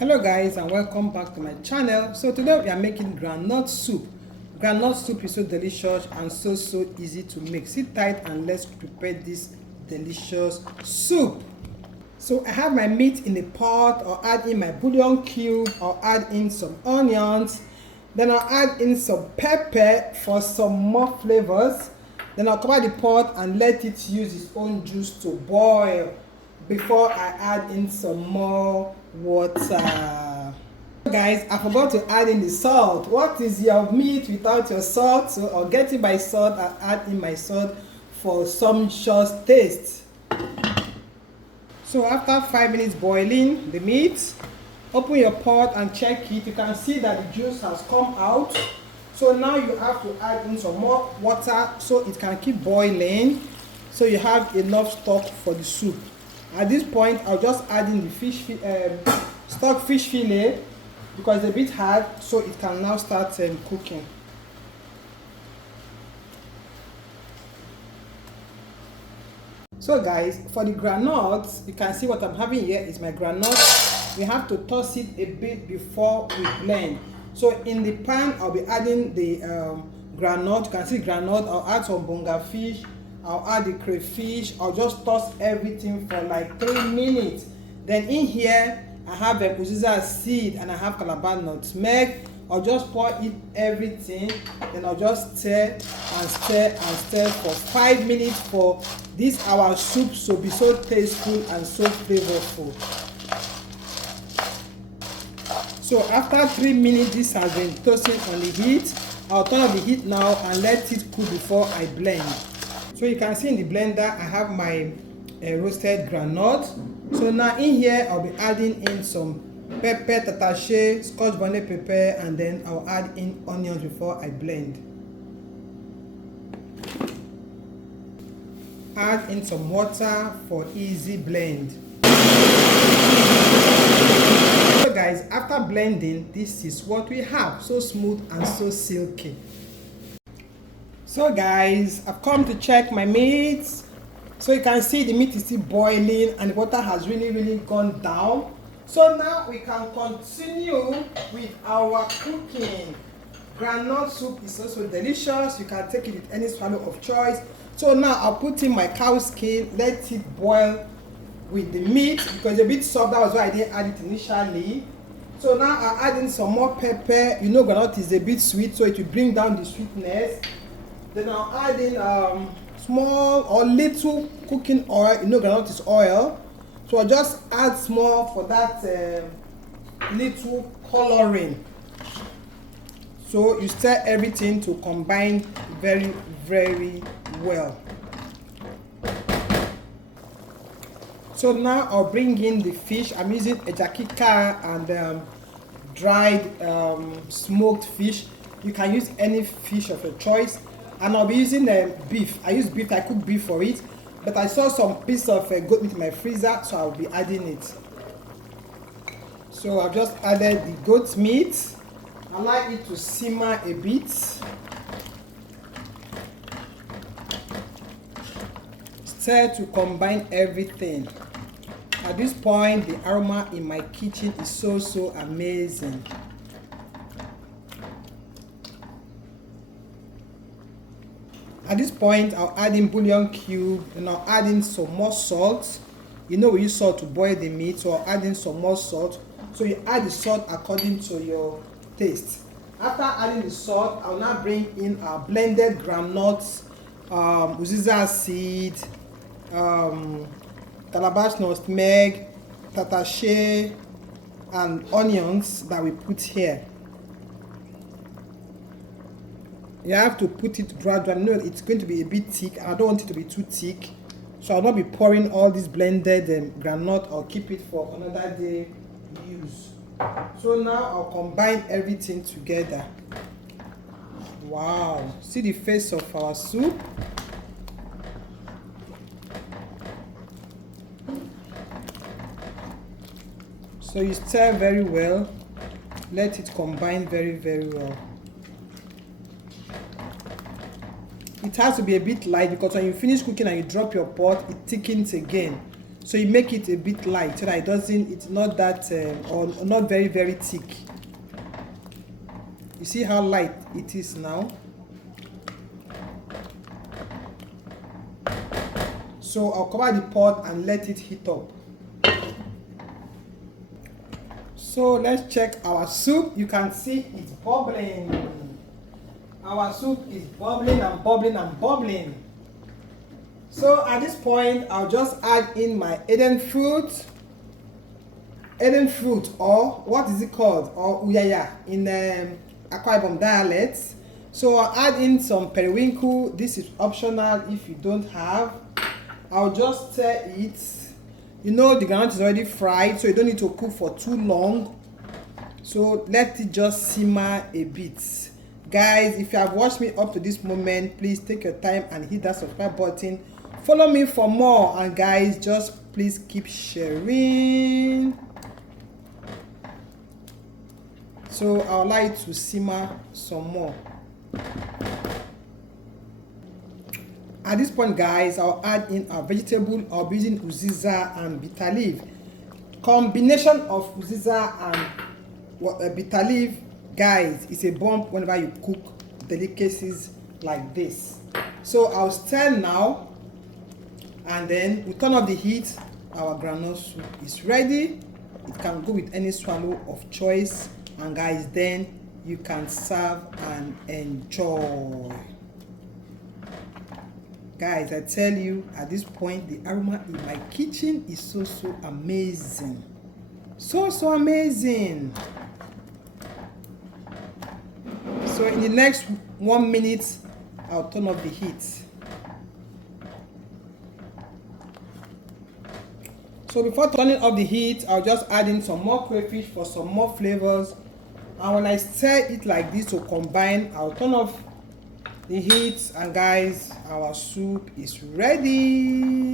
Hello guys, and welcome back to my channel. So today we are making groundnut soup. Groundnut soup is so delicious and so easy to make. Sit tight and let's prepare this delicious soup. So I have my meat in a pot. I'll add in my bouillon cube. I'll add in some onions. Then I'll add in some pepper for some more flavors. Then I'll cover the pot and let it use its own juice to boil before I add in some more water. Guys, I forgot to add in the salt. What is your meat without your salt? So I'll get in my salt and add in my salt for sumptuous taste. So after 5 minutes boiling the meat, open your pot and check it. You can see that the juice has come out. So now you have to add in some more water so it can keep boiling, so you have enough stock for the soup. At this point, I'll just add in the stock fish fillet because it's a bit hard, so it can now start cooking. So guys, for the groundnut, you can see what I'm having here is my groundnut. We have to toss it a bit before we blend. So in the pan, I'll be adding the groundnut. You can see groundnut. I'll add some bonga fish. I'll add the crayfish. I'll just toss everything for like 3 minutes. Then in here, I have a uziza seed and I have calabash nutmeg. I'll just pour it everything. Then I'll just stir and stir and stir for 5 minutes for this our soup to be so tasteful and so flavorful. So after 3 minutes, this has been toasting on the heat. I'll turn on the heat now and let it cool before I blend. So you can see in the blender, I have my roasted groundnut. So now in here, I'll be adding in some pepper, tatache, scotch bonnet pepper, and then I'll add in onions before I blend. Add in some water for easy blend. So guys, after blending, this is what we have. So smooth and so silky. So guys, I've come to check my meat. So you can see the meat is still boiling and the water has really gone down. So now we can continue with our cooking. Groundnut soup is also delicious. You can take it with any swallow of choice. So now I'll put in my cow skin, let it boil with the meat because it's a bit soft. That was why I didn't add it initially. So now I'll add in some more pepper. You know groundnut is a bit sweet, so it will bring down the sweetness. Then I'll add in small or little cooking oil. You know groundnut is oil, so I'll just add small for that little coloring. So you stir everything to combine very well. So now I'll bring in the fish. I'm using ejakika and dried smoked fish. You can use any fish of your choice. And I'll be using beef. I use beef. I cook beef for it. But I saw some piece of goat meat in my freezer, so I'll be adding it. So I've just added the goat meat. I like it to simmer a bit. Stir to combine everything. At this point, the aroma in my kitchen is so amazing. At this point, I'll add in bouillon cube and I'll add in some more salt. You know we use salt to boil the meat, so I'll add in some more salt. So you add the salt according to your taste. After adding the salt, I'll now bring in our blended groundnuts, uziza seed, calabash nutmeg, tatache, and onions that we put here. You have to put it gradually. No, it's going to be a bit thick and I don't want it to be too thick, so I'll not be pouring all this blended groundnut. I'll keep it for another day use. So now I'll combine everything together. Wow, see the face of our soup. So you stir very well, let it combine very well. It has to be a bit light because when you finish cooking and you drop your pot, it thickens again. So you make it a bit light so that it doesn't, it's not that or not very very thick. You see how light it is now? So I'll cover the pot and let it heat up. So let's check our soup. You can see it's bubbling. Our soup is bubbling and bubbling and bubbling. So at this point, I'll just add in my Eden fruit, or what is it called, or uyaya in Akwa Ibom dialect. So I'll add in some periwinkle. This is optional if you don't have. I'll just stir it. You know the groundnut is already fried, so you don't need to cook for too long. So let it just simmer a bit. Guys, if you have watched me up to this moment, please take your time and hit that subscribe button. Follow me for more, and guys, just please keep sharing. So I'll allow it to simmer some more. At this point, guys, I'll add in our vegetable. I'll be using uziza and bitter leaf. Combination of uziza and bitter leaf, guys, is a bomb whenever you cook delicacies like this. So I'll stir now, and then we turn off the heat. Our groundnut soup is ready. It can go with any swallow of choice, and guys, then you can serve and enjoy. Guys, I tell you, at this point, the aroma in my kitchen is so amazing. So amazing. So in the next 1 minute, I'll turn off the heat. So before turning off the heat, I'll just add in some more crayfish for some more flavors. And when I stir it like this to combine, I'll turn off the heat, and guys, our soup is ready.